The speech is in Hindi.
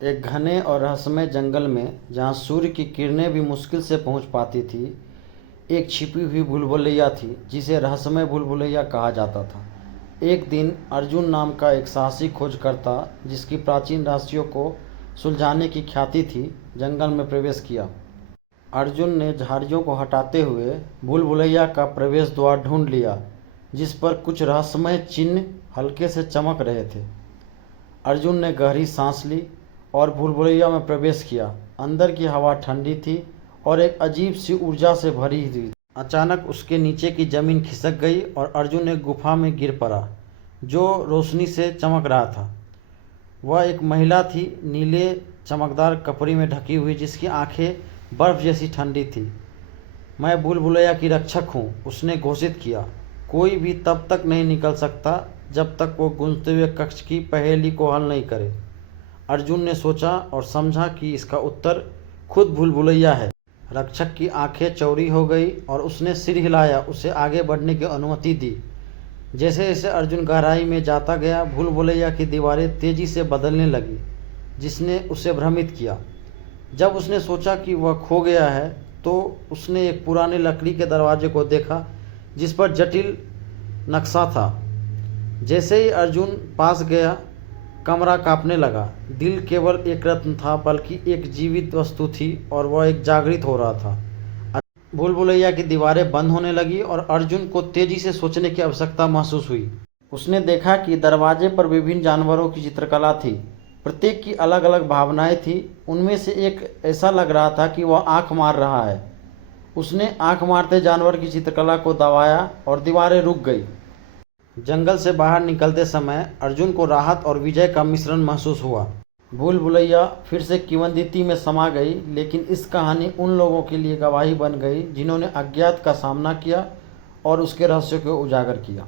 एक घने और रहस्यमय जंगल में, जहाँ सूर्य की किरणें भी मुश्किल से पहुँच पाती थी, एक छिपी हुई भूलभुलैया थी जिसे रहस्यमय भूलभुलैया कहा जाता था। एक दिन अर्जुन नाम का एक साहसी खोजकर्ता, जिसकी प्राचीन रहस्यों को सुलझाने की ख्याति थी, जंगल में प्रवेश किया। अर्जुन ने झाड़ियों को हटाते हुए भूलभुलैया का प्रवेश द्वार ढूंढ लिया, जिस पर कुछ रहस्यमय चिन्ह हल्के से चमक रहे थे। अर्जुन ने गहरी सांस ली और भूलभुलैया में प्रवेश किया। अंदर की हवा ठंडी थी और एक अजीब सी ऊर्जा से भरी हुई। अचानक उसके नीचे की जमीन खिसक गई और अर्जुन एक गुफा में गिर पड़ा, जो रोशनी से चमक रहा था। वह एक महिला थी, नीले चमकदार कपड़े में ढकी हुई, जिसकी आंखें बर्फ जैसी ठंडी थी। मैं भूलभुलैया की रक्षक हूँ, उसने घोषित किया। कोई भी तब तक नहीं निकल सकता जब तक वो गूंजते हुए कक्ष की पहेली को हल नहीं करे। अर्जुन ने सोचा और समझा कि इसका उत्तर खुद भूलभुलैया है। रक्षक की आंखें चौड़ी हो गई और उसने सिर हिलाया, उसे आगे बढ़ने की अनुमति दी। जैसे जैसे अर्जुन गहराई में जाता गया, भूलभुलैया की दीवारें तेजी से बदलने लगी, जिसने उसे भ्रमित किया। जब उसने सोचा कि वह खो गया है, तो उसने एक पुराने लकड़ी के दरवाजे को देखा, जिस पर जटिल नक्शा था। जैसे ही अर्जुन पास गया, कमरा कांपने लगा। दिल केवल एक रत्न था, बल्कि एक जीवित वस्तु थी और वह एक जागृत हो रहा था। भूलभुलैया की दीवारें बंद होने लगी और अर्जुन को तेजी से सोचने की आवश्यकता महसूस हुई। उसने देखा कि दरवाजे पर विभिन्न जानवरों की चित्रकला थी। प्रत्येक की अलग अलग भावनाएं थी। उनमें से एक ऐसा लग रहा था कि वह आंख मार रहा है। उसने आंख मारते जानवर की चित्रकला को दबाया और दीवारें रुक गई। जंगल से बाहर निकलते समय अर्जुन को राहत और विजय का मिश्रण महसूस हुआ। भूलभुलैया फिर से किंवदंती में समा गई, लेकिन इस कहानी उन लोगों के लिए गवाही बन गई जिन्होंने अज्ञात का सामना किया और उसके रहस्यों को उजागर किया।